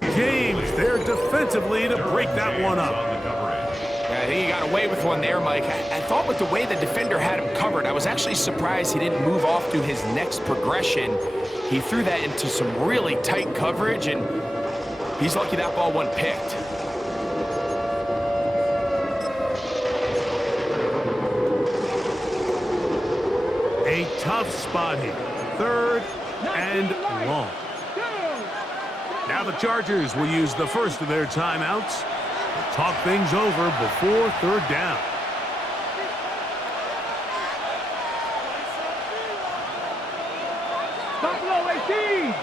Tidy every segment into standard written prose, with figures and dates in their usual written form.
James there defensively to break that one up. Yeah, I think he got away with one there, Mike. I thought with the way the defender had him covered, I was actually surprised he didn't move off to his next progression. He threw that into some really tight coverage, and he's lucky that ball wasn't picked. A tough spot here. 3rd and long. Now the Chargers will use the first of their timeouts to talk things over before 3rd down. Buffalo 18.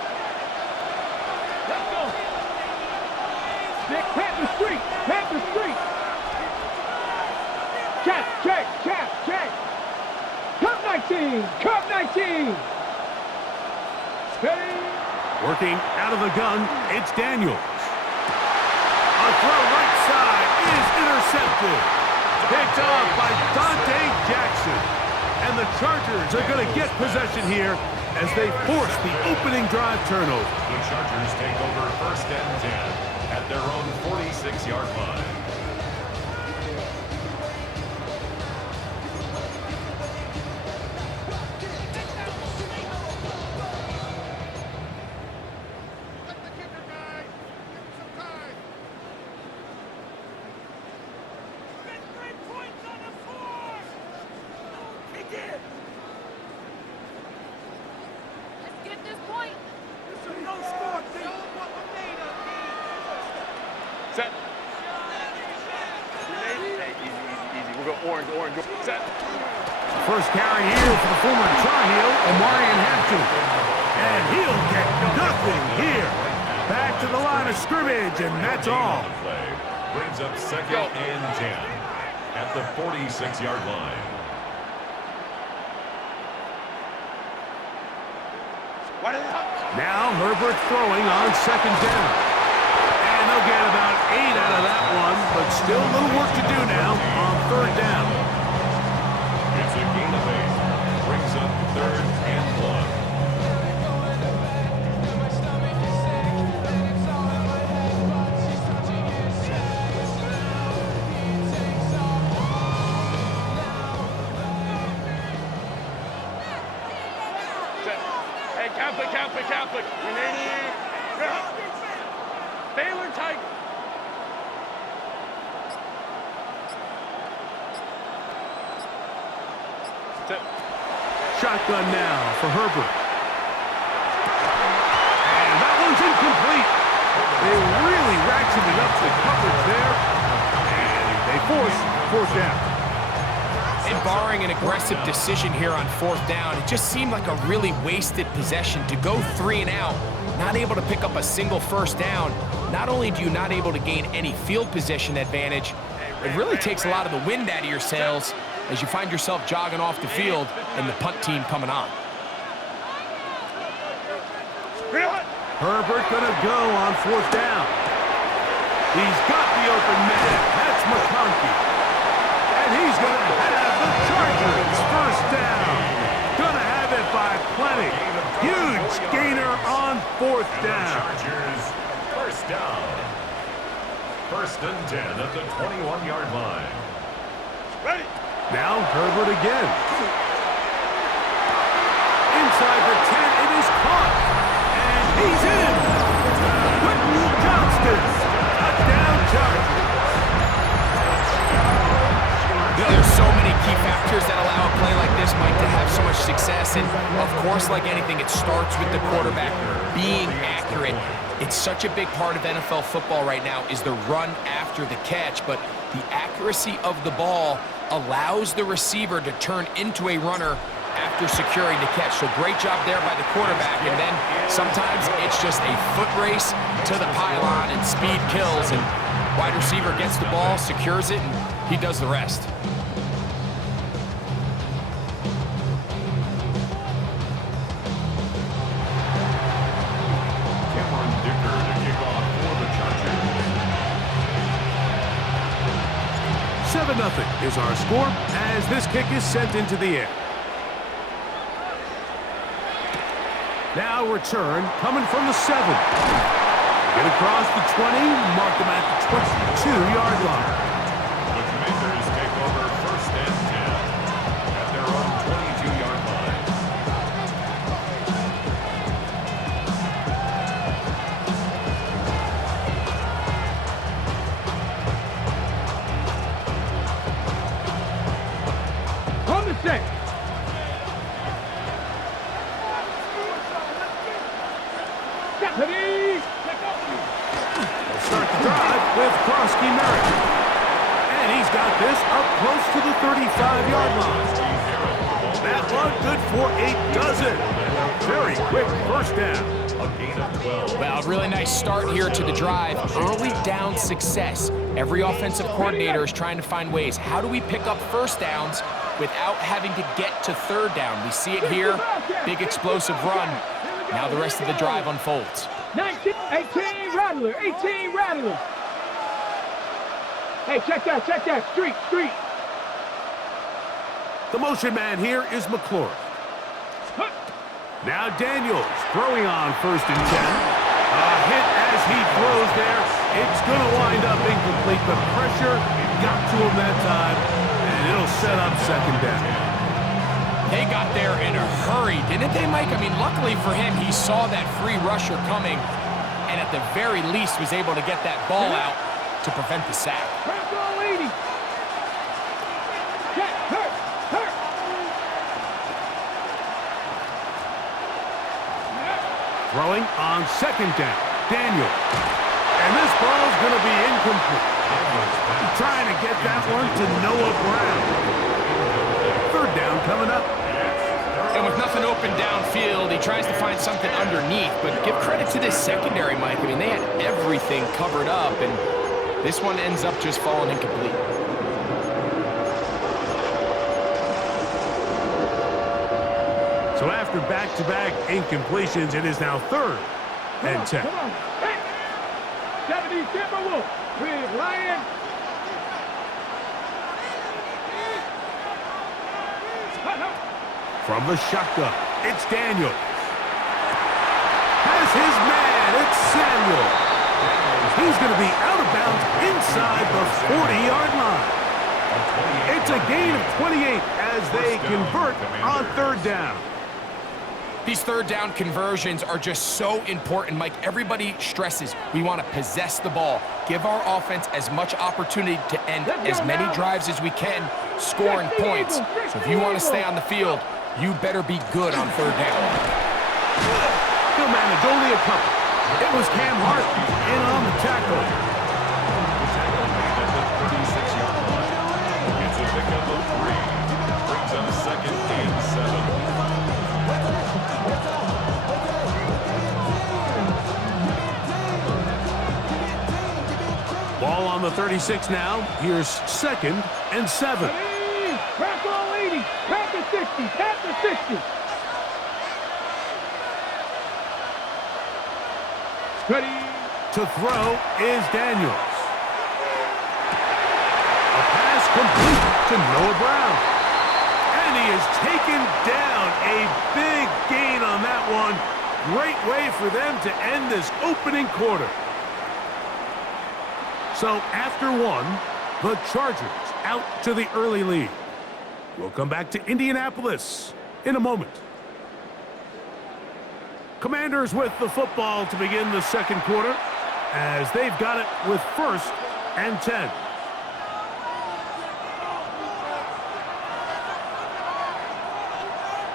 Let's go. Panther Street. Panther Street. Check. Cup 19. Cup 19. Steady. Working out of the gun, it's Daniels. A throw right side is intercepted. Picked off by Dante Jackson. And the Chargers are going to get possession here as they force the opening drive turnover. The Chargers take over 1st and 10 at their own 46-yard line. First carry here for the former Tar Heel, Omarion Hampton. And he'll get nothing here. Back to the line of scrimmage, and that's all. Brings up 2nd and 10 at the 46-yard line. Now Herbert throwing on 2nd down. And they'll get about 8 out of that one, but still a little work to do now on 3rd down. It's a gain of 8. Brings up 3rd and 1. Catholic. Baylor tight. Shotgun now for Herbert. And that one's incomplete. They really ratcheted up the coverage there. And they force 4th down. And barring an aggressive decision here on 4th down, it just seemed like a really wasted possession to go 3 and out, not able to pick up a single 1st down. Not only do you not able to gain any field position advantage, it really takes a lot of the wind out of your sails as you find yourself jogging off the field and the punt team coming on. Herbert gonna go on 4th down. He's got the open man. That's McConkey. And he's gonna have the Chargers 1st down. Gonna have it by plenty. Huge gainer on 4th down. Chargers 1st down. 1st and 10 at the 21-yard line. Ready. Now Herbert again. Inside the 10, it is caught. And he's in. Quentin Johnston. Touchdown Chargers. You know, there's so many key factors that allow a play like this, Mike, to have so much success. And, of course, like anything, it starts with the quarterback being accurate. It's such a big part of NFL football right now is the run after the catch. But the accuracy of the ball allows the receiver to turn into a runner after securing the catch. So great job there by the quarterback. And then sometimes it's just a foot race to the pylon and speed kills. And wide receiver gets the ball, secures it, and he does the rest. Nothing is our score as this kick is sent into the air. Now return coming from the 7. Get across the 20, mark them at the 22-yard line. The Commanders take over 1st and 10 at their own 22-yard line. On the set. Ready. They'll start the drive with Krosky Merritt. And he's got this up close to the 35-yard line. That one good for a dozen. And a very quick first down. A gain of 12. Well, a really nice start here to the drive. Early down success. Every offensive coordinator is trying to find ways. How do we pick up first downs without having to get to third down? We see it here. Big explosive run. Now the rest of the drive unfolds. 19, 18, Rattler, 18, Rattler. Hey, check that, street. The motion man here is McClure. Now Daniels throwing on 1st and 10. A hit as he throws there. It's going to wind up incomplete. The pressure got to him that time, and it'll set up 2nd down. They got there in a hurry, didn't they, Mike? I mean, luckily for him, he saw that free rusher coming, and at the very least was able to get that ball out to prevent the sack. Throwing on 2nd down. Daniel. And this ball's going to be incomplete. Trying to get that one to Noah Brown. 3rd down coming up. And with nothing open downfield, he tries to find something underneath. But give credit to this secondary, Mike. I mean, they had everything covered up, and this one ends up just falling incomplete. So after back-to-back incompletions, it is now 3rd and 10. Come on. Hey. 70 Timberwolves with Ryan. From the shotgun, it's Daniels. Has his man, it's Samuel. He's going to be out of bounds inside the 40-yard line. It's a gain of 28 as they convert on 3rd down. These 3rd down conversions are just so important, Mike. Everybody stresses we want to possess the ball, give our offense as much opportunity to end as many drives as we can, scoring points. So if you want to stay on the field, you better be good on 3rd down. He'll manage only a couple. It was Cam Hart in on the tackle. The tackle made at the 36-yard line. It's a pickup of 3. Brings up 2nd and 7. Ball on the 36 now. Here's 2nd and 7. Crack all 80. Crack the 60. Tap the 60. Ready. To throw is Daniels. A pass complete to Noah Brown. And he is taken down. A big gain on that one. Great way for them to end this opening quarter. So after one, the Chargers out to the early lead. We'll come back to Indianapolis in a moment. Commanders with the football to begin the 2nd quarter as they've got it with 1st and 10.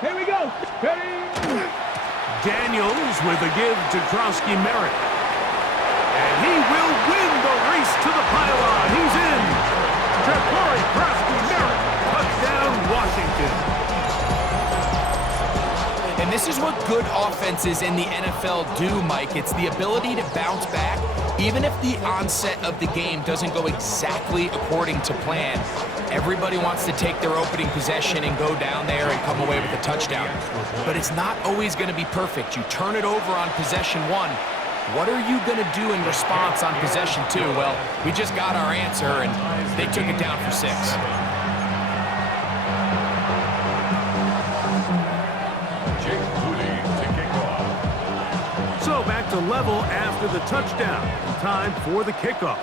Here we go. Ready. Daniels with a give to Krosky Merritt. And he will win the race to the pylon. He's in. Ja'Cory Krosky Merritt. Touchdown, Washington. And this is what good offenses in the NFL do, Mike. It's the ability to bounce back, even if the onset of the game doesn't go exactly according to plan. Everybody wants to take their opening possession and go down there and come away with a touchdown. But it's not always going to be perfect. You turn it over on possession 1. What are you going to do in response on possession 2? Well, we just got our answer, and they took it down for 6. So back to level after the touchdown. Time for the kickoff.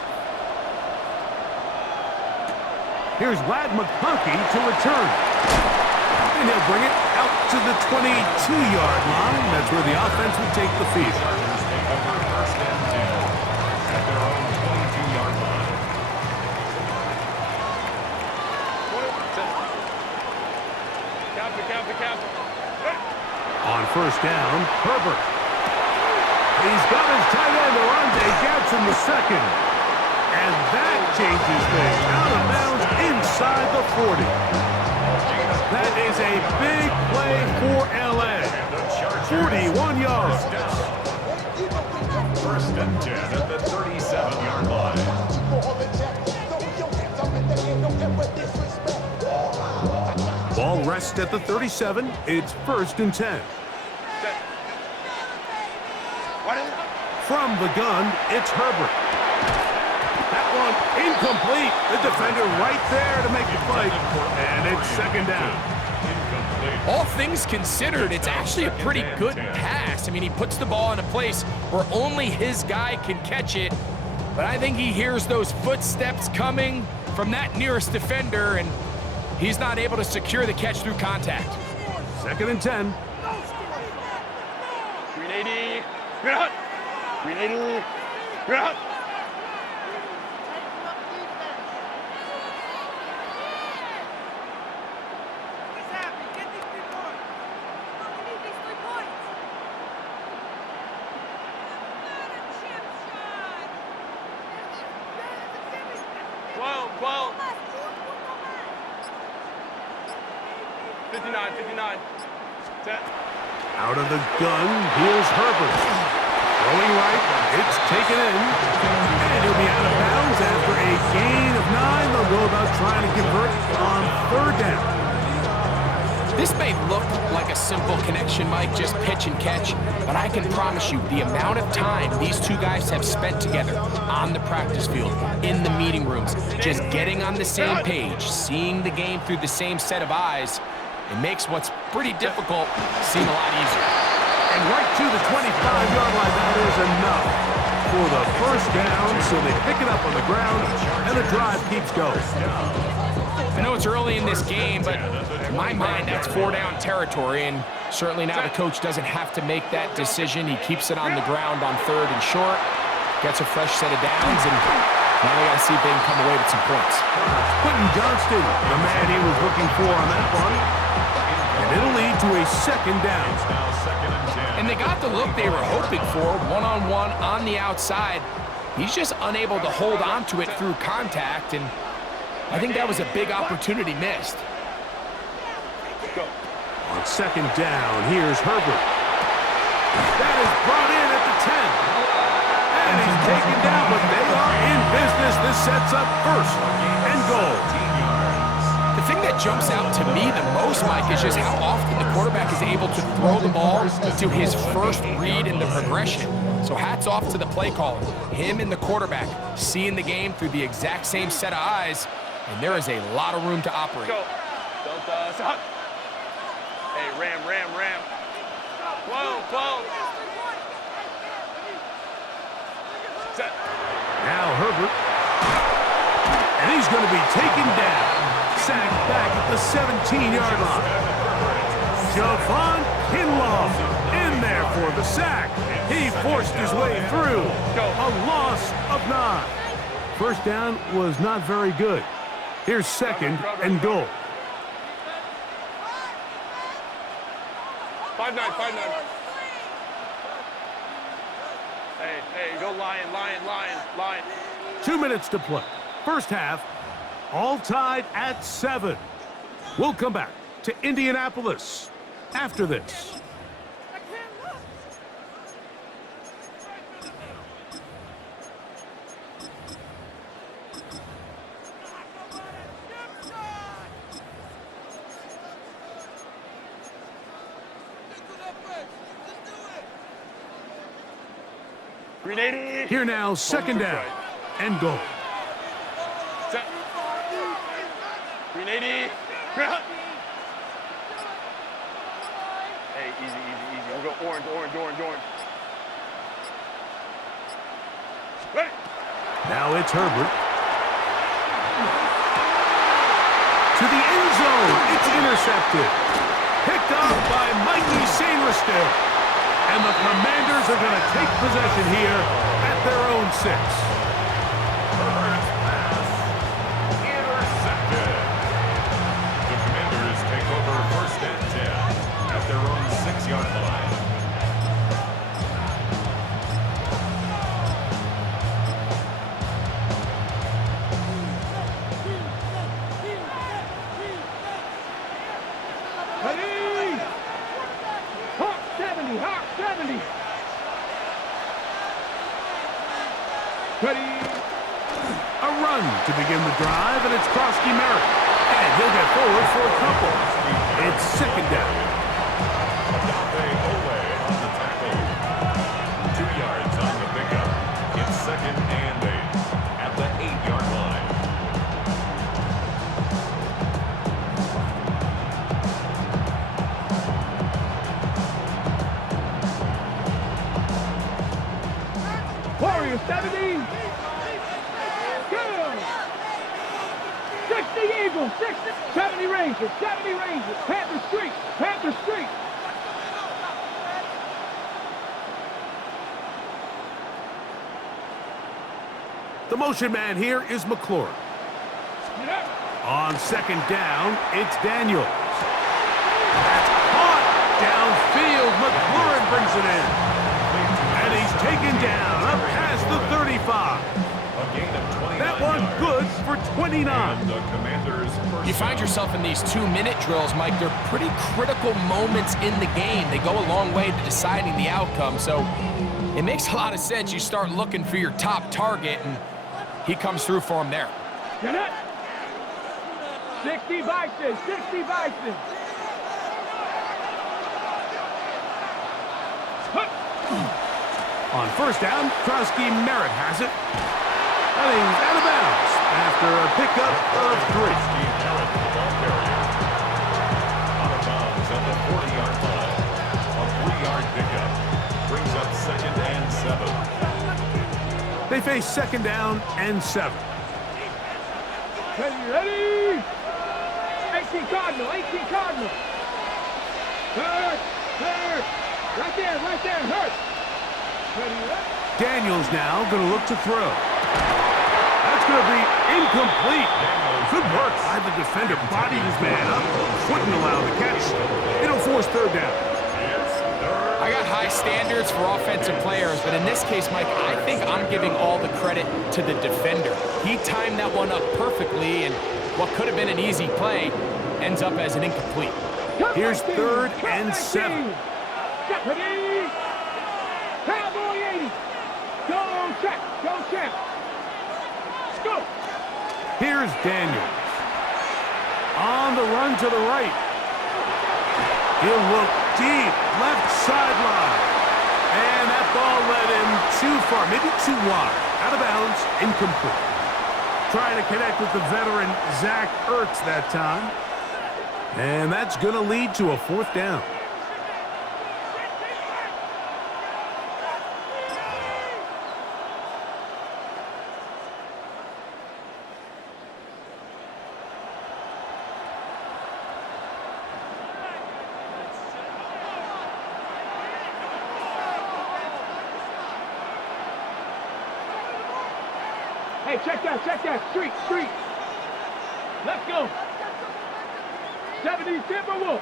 Here's Lad McConkey to return. And he'll bring it out to the 22-yard line. That's where the offense will take the field. Chargers take over first and 10 at their own 22-yard line. On first down, Herbert. He's got his tight end, Orlando Gadsden the second. And that changes things. Out of bounds inside the 40. That is a big play for L.A. 41 yards. First and 10 at the 37-yard line. Ball rests at the 37. It's first and 10. From the gun, it's Herbert. That one incomplete. The defender right there to make the play. And it's second down. All things considered, it's actually a pretty good pass. I mean, he puts the ball in a place where only his guy can catch it. But I think he hears those footsteps coming from that nearest defender, and he's not able to secure the catch through contact. Second and 10. 380. Good hunt. 380. Good hunt. Out of the gun, here's Herbert. Throwing right, it's taken in. And he'll be out of bounds after a gain of 9. They'll go about trying to convert on third down. This may look like a simple connection, Mike, just pitch and catch, but I can promise you the amount of time these two guys have spent together on the practice field, in the meeting rooms, just getting on the same page, seeing the game through the same set of eyes, it makes what's pretty difficult seem a lot easier. And right to the 25-yard line, that is enough for the first down, so they pick it up on the ground, and the drive keeps going. I know it's early in this game, but in my mind, that's 4-down territory, and certainly now the coach doesn't have to make that decision. He keeps it on the ground on third and short, gets a fresh set of downs, and now they got to see if they can come away with some points. Quentin Johnston, the man he was looking for on that one. And it'll lead to a second down. And they got the look they were hoping for, one-on-one on the outside. He's just unable to hold on to it through contact, and I think that was a big opportunity missed. On second down, here's Herbert. That is brought in at the 10. And he's taken down, but they are in business. This sets up first and goal. The thing that jumps out to me the most, Mike, is just how often the quarterback is able to throw the ball to his first read in the progression. So hats off to the play caller. Him and the quarterback seeing the game through the exact same set of eyes, and there is a lot of room to operate. Go. Stop. Hey, ram. 12. Set. Now Herbert. And he's going to be taken down. Sacked back at the 17-yard line. Javon Kinlaw in there for the sack. He forced his way through. A loss of 9. First down was not very good. Here's second and goal. 5-9. Hey, go lion. 2 minutes to play. First half, all tied at 7. We'll come back to Indianapolis after this. Here now, second down and goal. Set. 380. Hey, easy. We'll go orange. Now it's Herbert. To the end zone. It's intercepted. Picked up by Mikey Sainristil. And the Commanders are going to take possession here at their own 6. Herbert's pass intercepted. The Commanders take over 1st and 10 at their own 6-yard line. Ready? Hawk 70, Hawk 70. Ready? A run to begin the drive, and it's Krosky Merritt. And he'll get forward for a couple. It's 2nd down. Adafe Ole on the tackle. 2 yards on the pickup. It's 2nd and 8 at the 8-yard line. Warriors 70. Go. 60 Eagles, 60. 70 Rangers, 70 Rangers. Panther Street, Panther Street. The motion man here is McLaurin. Get up. On 2nd down, it's Daniels. That's caught downfield. McLaurin brings it in. And he's taken down up past the 35. A gain of 29 That one yards. good for 29. And the Commanders first You find down. yourself in these 2-minute drills, Mike. They're pretty critical moments in the game. They go a long way to deciding the outcome. So it makes a lot of sense. You start looking for your top target, and he comes through for him there. Get up. 60 Bison, 60 Bison. On 1st down, Krosky Merritt has it. And he's out of bounds after a pickup of 3. Steve Merritt, the ball carrier. Out of bounds at the 40-yard line. A 3-yard pickup brings up 2nd and 7. They face 2nd down and 7. Ready? 18 Cardinal, 18 Cardinal. Hurt. Right there, hurt. Ready? Daniels now going to look to throw. That's going to be incomplete. Good work by the defender. Bodied his man up. Wouldn't allow the catch. It'll force 3rd down. I got high standards for offensive players, but in this case, Mike, I think I'm giving all the credit to the defender. He timed that one up perfectly, and what could have been an easy play ends up as an incomplete. Here's 3rd and 7. Ready? Cowboy 80. Go check. Go. Here's Daniels. On the run to the right. He'll look deep, left sideline. And that ball led him too far, maybe too wide. Out of bounds, incomplete. Trying to connect with the veteran Zach Ertz that time. And that's going to lead to a 4th down. Hey, check that. Street. Let's go. 70 Timberwolves.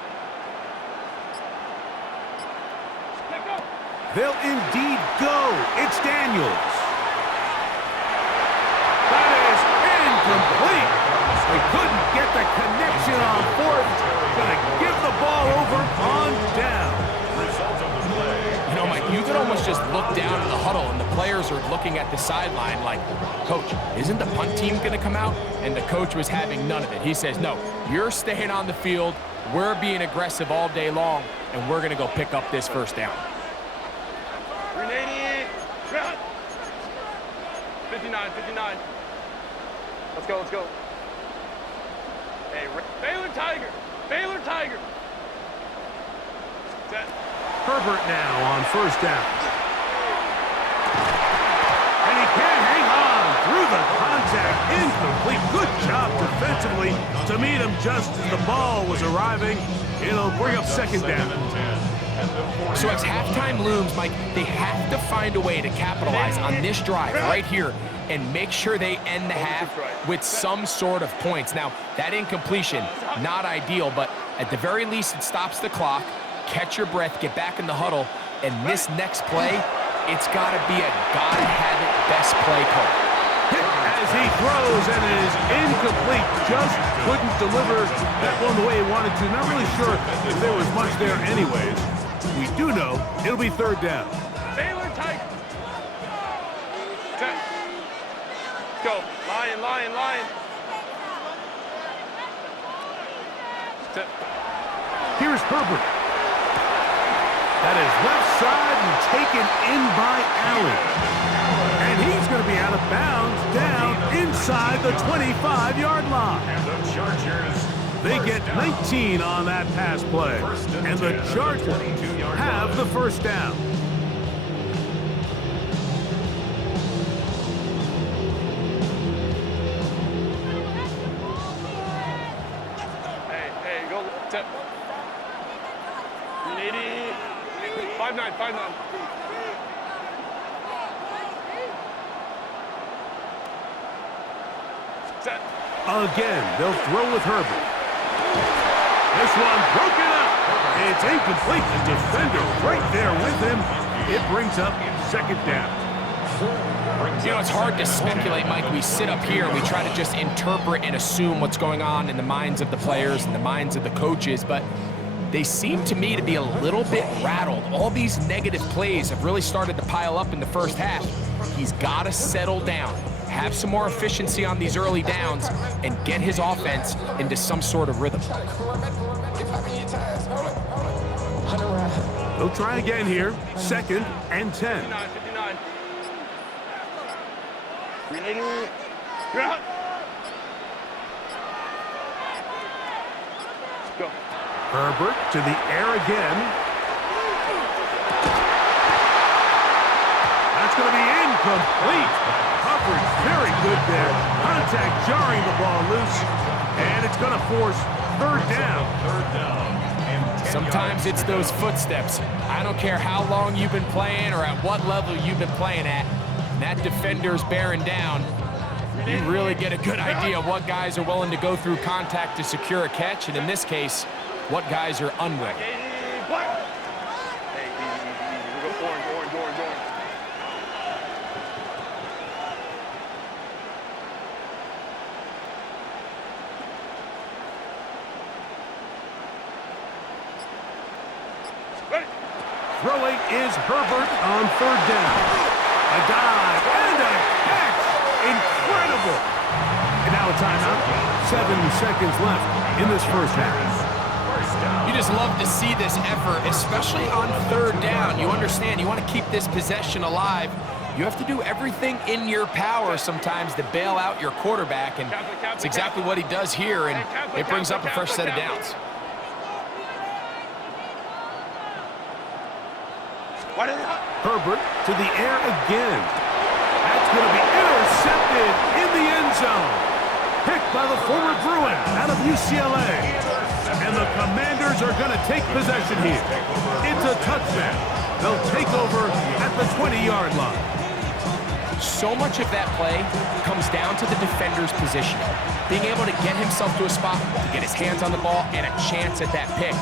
Let's go. They'll indeed go. It's Daniels. That is incomplete. They couldn't get the connection on 4th. Gonna give the ball over on down. Result of the play. You know, Mike, you could almost just look down in the huddle, and the players are looking at the sideline like, Coach, isn't the punt team going to come out? And the coach was having none of it. He says, no, you're staying on the field. We're being aggressive all day long, and we're going to go pick up this 1st down. 59. Let's go. Hey, Baylor Tiger. Set. Herbert now on 1st down. And he can't with a contact incomplete. Good job defensively to meet him just as the ball was arriving. It'll bring up second down. So as halftime looms, Mike, they have to find a way to capitalize on this drive right here and make sure they end the half with some sort of points. Now, that incompletion, not ideal, but at the very least, it stops the clock. Catch your breath, get back in the huddle, and this next play, it's got to be a gotta-have-it best play call. As he throws, and it is incomplete. Just couldn't deliver that one the way he wanted to. Not really sure if there was much there anyways. We do know it'll be third down. Baylor Tigers. Okay. Let's go. Lion, lion, lion. Step. Here's Herbert. That is left side and taken in by Allen. And he's going to be out of bounds down inside the 25-yard line. And the Chargers, They get 19 on that pass play. And the Chargers have the first down. Hey, go. Step. 380. 5'9", 5'9". Set. Again, they'll throw with Herbert. This one broken up. It's incomplete. The defender right there with him. It brings up second down. You know, it's hard to speculate, Mike. We sit up here and we try to just interpret and assume what's going on in the minds of the players and the minds of the coaches, but they seem to me to be a little bit rattled. All these negative plays have really started to pile up in the first half. He's got to settle down, have some more efficiency on these early downs, and get his offense into some sort of rhythm. They'll try again here. Second and 10. 59, 59. 380. You're out. Let's go. Herbert to the air again. That's going to be incomplete. Coverage very good there. Contact jarring the ball loose. And it's going to force third down. third down. And 10 Sometimes yards it's to go. those footsteps. I don't care how long you've been playing or at what level you've been playing at. When that defender's bearing down, you really get a good idea of what guys are willing to go through contact to secure a catch, and in this case, what guys are unwilling. Hey, black. Hey, easy. We go orange, orange, orange, orange. Ready. Throwing is Herbert on third down. A dive and a catch. Incredible. And now a timeout. 7 seconds left in this first half. You just love to see this effort, especially on third down. You understand, you want to keep this possession alive. You have to do everything in your power sometimes to bail out your quarterback, and it's exactly what he does here, and it brings up a fresh set of downs. Herbert to the air again. That's going to be intercepted in the end zone. Picked by the former Bruin out of UCLA. And the Commanders are going to take possession here. It's a touchdown. They'll take over at the 20-yard line. So much of that play comes down to the defender's position. Being able to get himself to a spot, to get his hands on the ball, and a chance at that pick.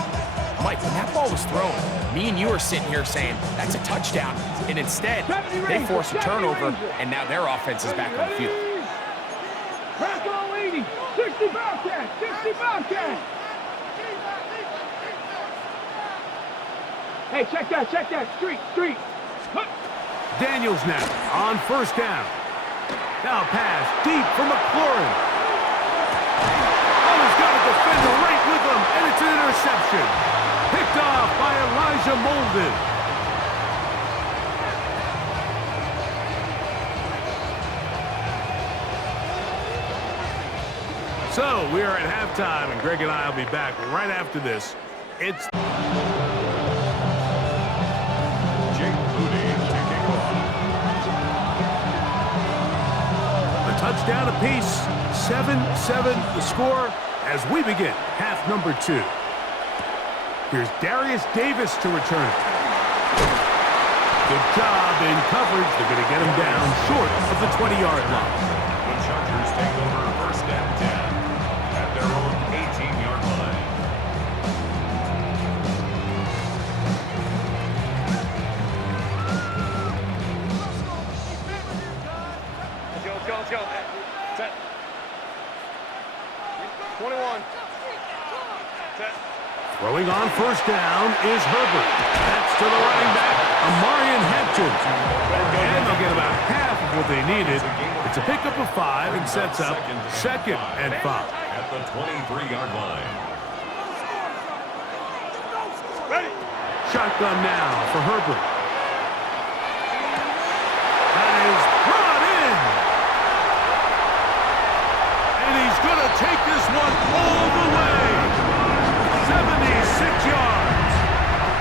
Mike, when that ball was thrown, me and you are sitting here saying, that's a touchdown. And instead, they force a turnover, and now their offense is back on the field. Crack all 80. 60 Bobcat. 60 Bobcat. Hey, check that. Street. Hup. Daniels now on first down. Now pass deep for McLaurin. Oh, he's got a defender right with him, and it's an interception. Picked off by Elijah Molden. So we are at halftime, and Greg and I will be back right after this. It's down apiece. 7-7 the score as we begin half number 2. Here's Darius Davis to return. Good job in coverage. They're going to get him down short of the 20-yard line. The Chargers take over first and 10 at their own 18-yard line. Let's go. Set. 21. Set. Throwing on first down is Herbert. That's to the running back, Amarian Hampton. And they'll get about half of what they needed. It's a pickup of 5 and sets up 2nd and 5. At the 23-yard line. Ready. Shotgun now for Herbert. That is brought in. And he's going to take this one all the way. 76 yards.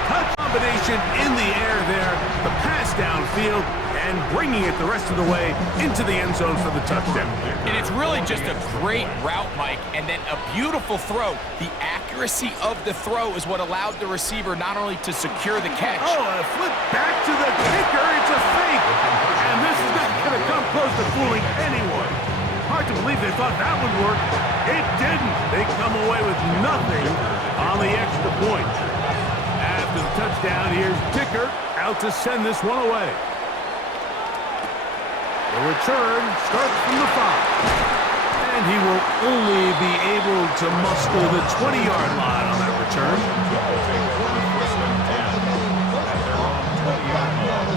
Touch combination in the air there. The pass downfield and bringing it the rest of the way into the end zone for the touchdown. And it's really just a great route, Mike, and then a beautiful throw. The accuracy of the throw is what allowed the receiver not only to secure the catch. Oh, a flip back to the kicker. It's a fake. And this is not going to come close to fooling anyone. Hard to believe they thought that would work. It didn't. They come away with nothing on the extra point. After the touchdown, here's Dicker out to send this one away. The return starts from the 5. And he will only be able to muster the 20-yard line on that return. First and 10 at their own 20-yard line.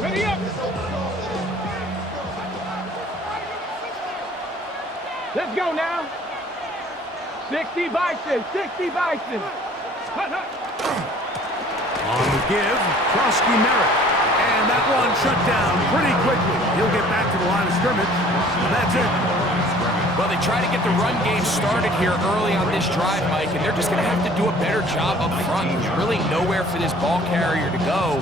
Ready up. Let's go now. 60 Bison. 60 Bison. Hut, hut. On the give, Krosky Merritt. And that one shut down pretty quickly. He'll get back to the line of scrimmage. And that's it. Well, they try to get the run game started here early on this drive, Mike, and they're just going to have to do a better job up front. There's really nowhere for this ball carrier to go.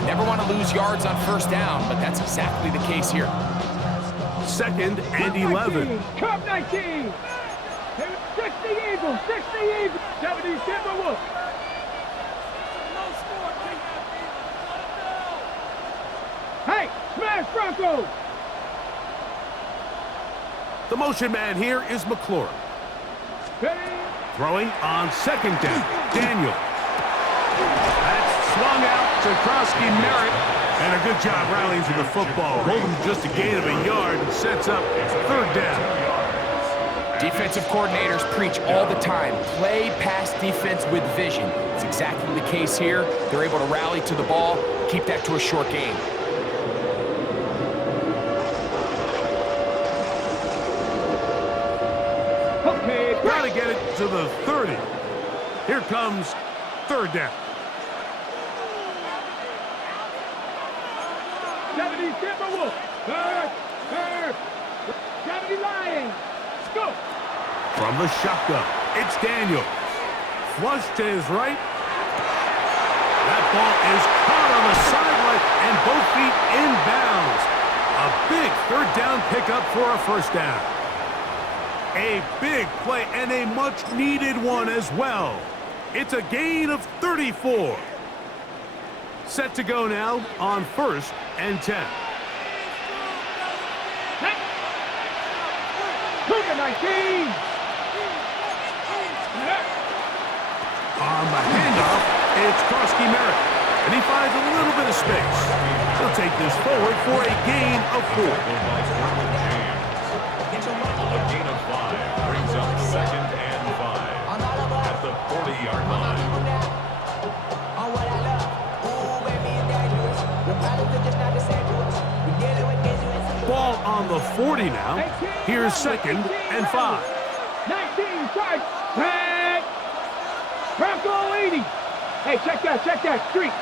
You never want to lose yards on first down, but that's exactly the case here. 2nd and 11. Cup 19. 60 Eagles. 60 Eagles. 70 Timberwolves. Hey, smash Broncos. The motion man here is McLaurin. Ready. Throwing on 2nd down, Daniel. That's swung out to Krosky Merritt. And a good job rallying to the football. Holding just a gain of a yard and sets up 3rd down. Defensive coordinators preach all the time, play pass defense with vision. It's exactly the case here. They're able to rally to the ball, keep that to a short game. Okay, Got to get it to the 30. Here comes 3rd down. 70 Timberwolves. Third. 70 Lions. Go. From the shotgun, it's Daniel. Flush to his right. That ball is caught on the sideline and both feet inbounds. A big 3rd down pickup for a 1st down. A big play and a much-needed one as well. It's a gain of 34. Set to go now on 1st and 10. Cougar 19. On the handoff, it's Krosky Merritt. And he finds a little bit of space. He'll take this forward for a gain of 4. A gain of 5 brings up 2nd and 5 at the 40-yard line. Ball on the 40 now. Here's 2nd and 5. 19 strikes. Tag. Bronco 80. Hey, check that. Street.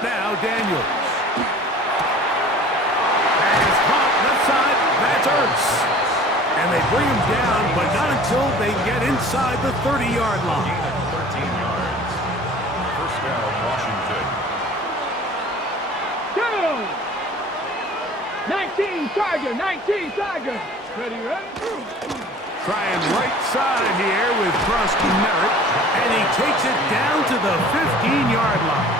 Now Daniels. Pass caught left side. That's Ertz. And they bring him down, but not until they get inside the 30-yard line. Gain of 13 yards. First down, Washington. Down. 19 Tiger. Ready? Trying right side here with Krusty Merritt, and he takes it down to the 15-yard line.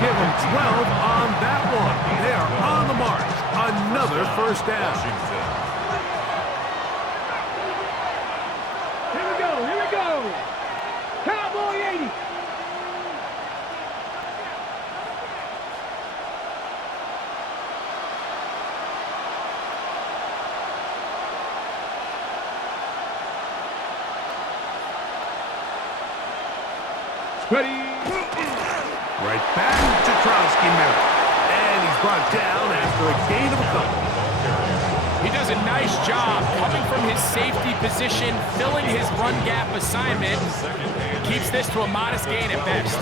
Give him 12 on that one. They are on the march. Another first down. Here we go. Cowboy 80. Ready? Right back to Krusty Merritt. And he's brought down after a gain of a couple. He does a nice job coming from his safety position, filling his run gap assignment. Keeps this to a modest gain at best.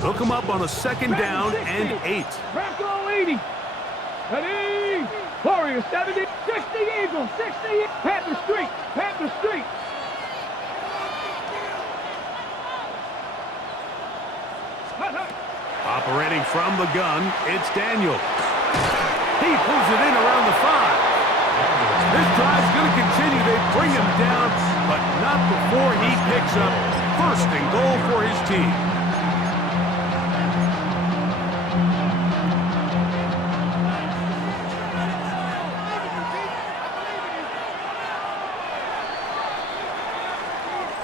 Hook him up on a second down and 8. Bronco 80. Ready? Warrior 70. 60 Eagles. 60. Panther Street. Operating from the gun, it's Daniels. He pulls it in around the 5. This drive's going to continue. They bring him down, but not before he picks up first and goal for his team.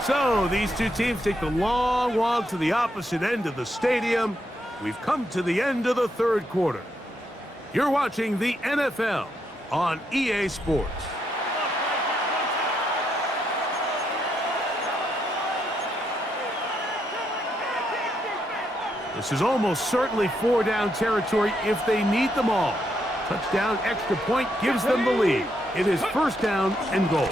So these two teams take the long walk to the opposite end of the stadium. We've come to the end of the third quarter. You're watching the NFL on EA Sports. This is almost certainly 4-down territory if they need them all. Touchdown, extra point gives them the lead. It is first down and goal.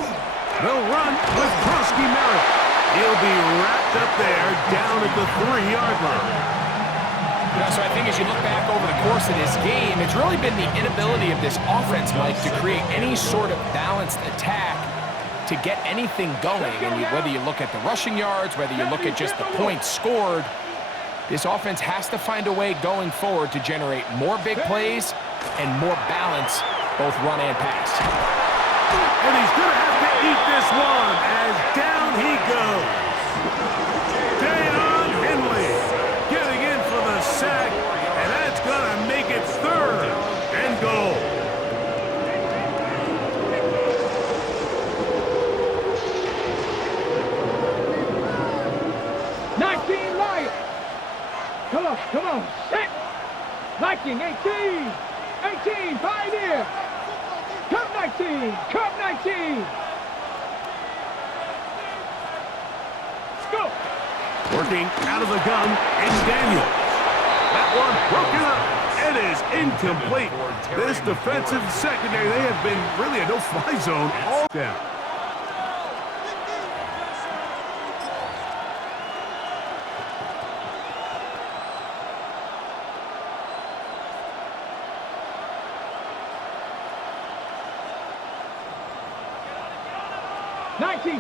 They'll run with Krusty Merritt. He'll be wrapped up there down at the 3-yard line. So I think as you look back over the course of this game, it's really been the inability of this offense, Mike, to create any sort of balanced attack to get anything going. And whether you look at the rushing yards, whether you look at just the points scored, this offense has to find a way going forward to generate more big plays and more balance, both run and pass. And he's going to have to eat this one as down he goes. Deion Henley getting in for the sack, and that's going to make it third and goal. Come on. Set. Viking 18, Pioneer. Come 19. Let's go. Working out of the gun is Daniels. That one broken up. It is incomplete. This defensive secondary, they have been really a no-fly zone all down.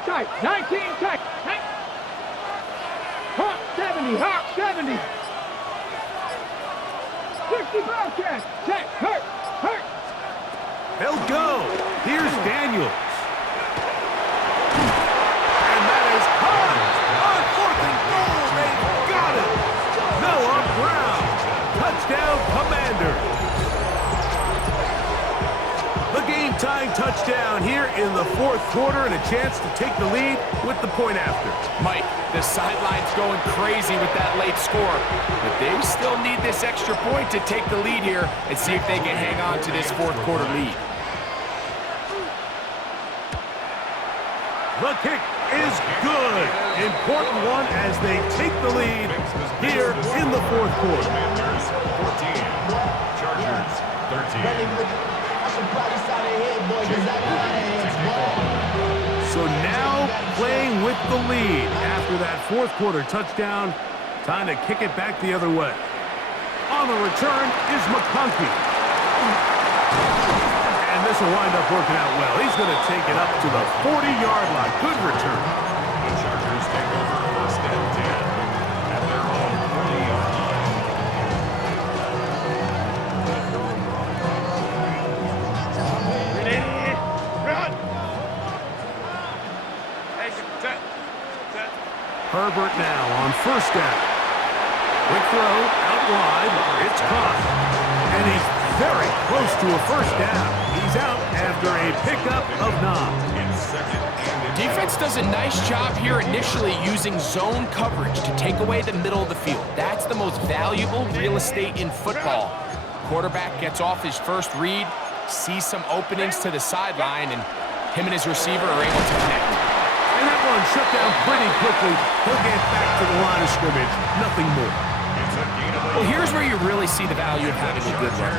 Tight. Hawk 70. 60 Bobcats. Check. Hurt. They'll go. Here's Daniels. And that is high. On 4th and goal. They got it. Noah Brown. Touchdown, Commanders. The game-tying touchdown here in the 4th quarter and a chance to take the lead with the point after. Mike, the sideline's going crazy with that late score, but they still need this extra point to take the lead here and see if they can hang on to this 4th quarter lead. The kick is is good. Important one as they take the lead here in the fourth quarter. Commanders 14, Chargers 13. So now playing with the lead after that fourth quarter touchdown. Time to kick it back the other way. On the return is McConkey. And this will wind up working out well. He's going to take it up to the 40-yard line. Good return. The Chargers take over first and 10 at their own 40-yard line. Run! Hey, set. Herbert now on first down. Quick throw, out wide, it's caught. And he's very close to a first down. He's out after a pickup of 9. In second and Defense does a nice job here initially using zone coverage to take away the middle of the field. That's the most valuable real estate in football. Quarterback gets off his first read, sees some openings to the sideline, and him and his receiver are able to connect. And that one shut down pretty quickly. He'll get back to the line of scrimmage. Nothing more. Well, here's where you really see the value of having a good run.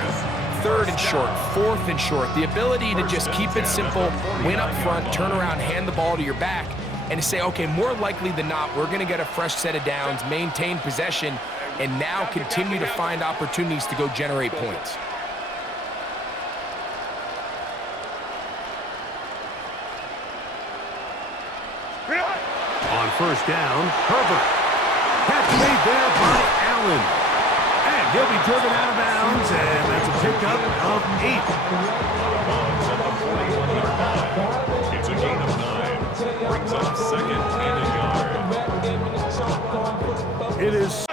Third and short, fourth and short. The ability to just keep it simple, win up front, turn around, hand the ball to your back, and to say, okay, more likely than not, we're going to get a fresh set of downs, maintain possession, and now continue to find opportunities to go generate points. On first down, Herbert. Catch made there by Allen. And he'll be driven out of bounds, and that's a pickup of 8. at the 41-yard line. It's a gain of 9. Brings up second and a yard. It is...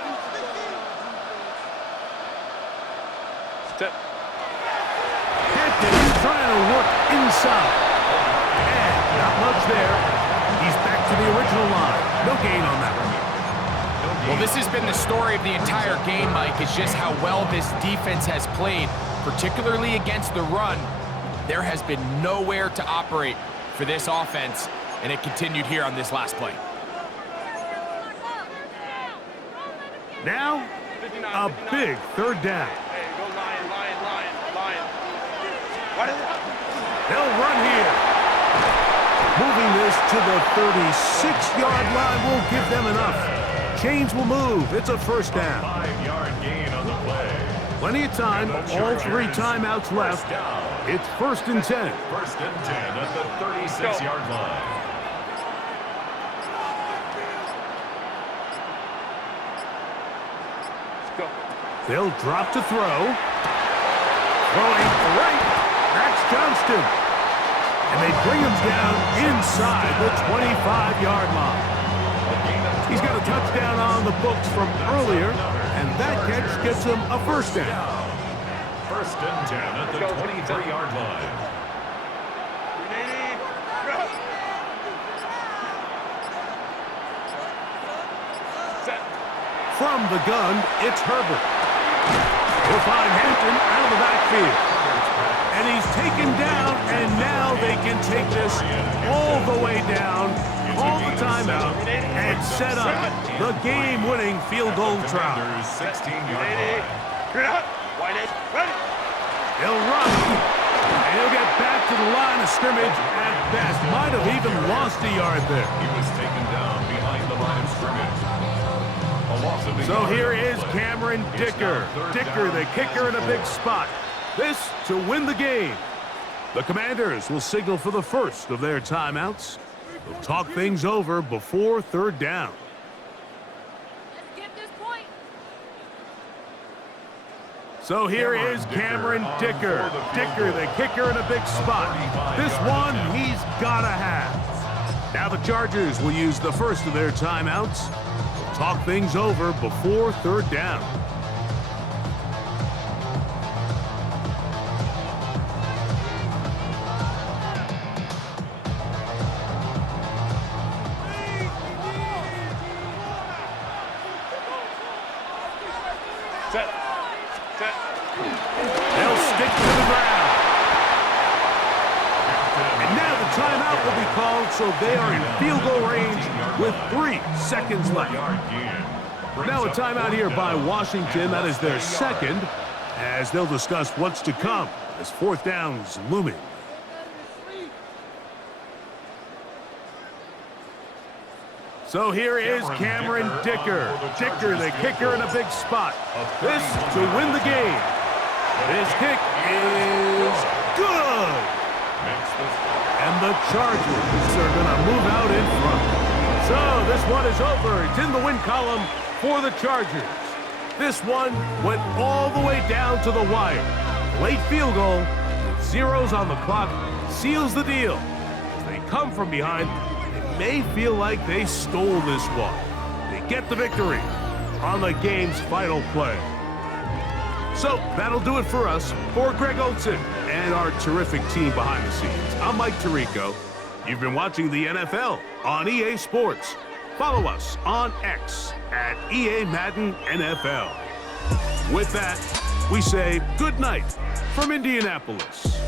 Hampton trying to work inside. And not much there. He's back to the original line. No gain on that one. Well, this has been the story of the entire game, Mike. It's just how well this defense has played, particularly against the run. There has been nowhere to operate for this offense, and it continued here on this last play. Now, a big third down. Hey, go Lion. What is it? They'll run here. Moving this to the 36-yard line will give them enough. Chains will move. It's a first down. 5-yard gain on the play. Plenty of time. All 3 timeouts left. It's first and 10. First and 10 at the 36-yard line. Let's go. They'll drop to throw. Throwing right. That's Johnston. And they bring him down inside the 25-yard line. He's got a touchdown on the books from earlier, and that catch gets him a first down. First and 10 at the 23-yard line. From the gun, it's Herbert. We'll find Hampton out of the backfield. And he's taken down, and now they can take this all the way down, call the timeout, and set up the game-winning field goal try. 16-yard line. He'll run, and he'll get back to the line of scrimmage at best. Might have even lost a yard there. He was taken down behind the line of scrimmage. A loss of a So yard. here is Cameron Dicker. Dicker, the kicker, in a big spot. This to win the game. The Commanders will signal for the first of their timeouts. They'll talk things over before third down. Let's get this point. So here is Cameron Dicker. Dicker, the kicker, in a big spot. This one he's got to have. Now the Chargers will use the first of their timeouts. They'll talk things over before third down. They'll stick to the ground. And now the timeout Timeout will be called, so they are in field goal range with 3 seconds left. Now a timeout here by Washington. That is their second, as they'll discuss what's to come as fourth down's looming. So here is Cameron Dicker. Dicker, the kicker, in a big spot. This to win the game. This kick is good. And the Chargers are going to move out in front. So this one is over. It's in the win column for the Chargers. This one went all the way down to the wire. Late field goal with zeros on the clock seals the deal. As they come from behind, it may feel like they stole this one. They get the victory on the game's final play. So that'll do it for us. For Greg Olson and our terrific team behind the scenes, I'm Mike Tirico. You've been watching the NFL on EA Sports. Follow us on X at EA Madden NFL. With that, we say good night from Indianapolis.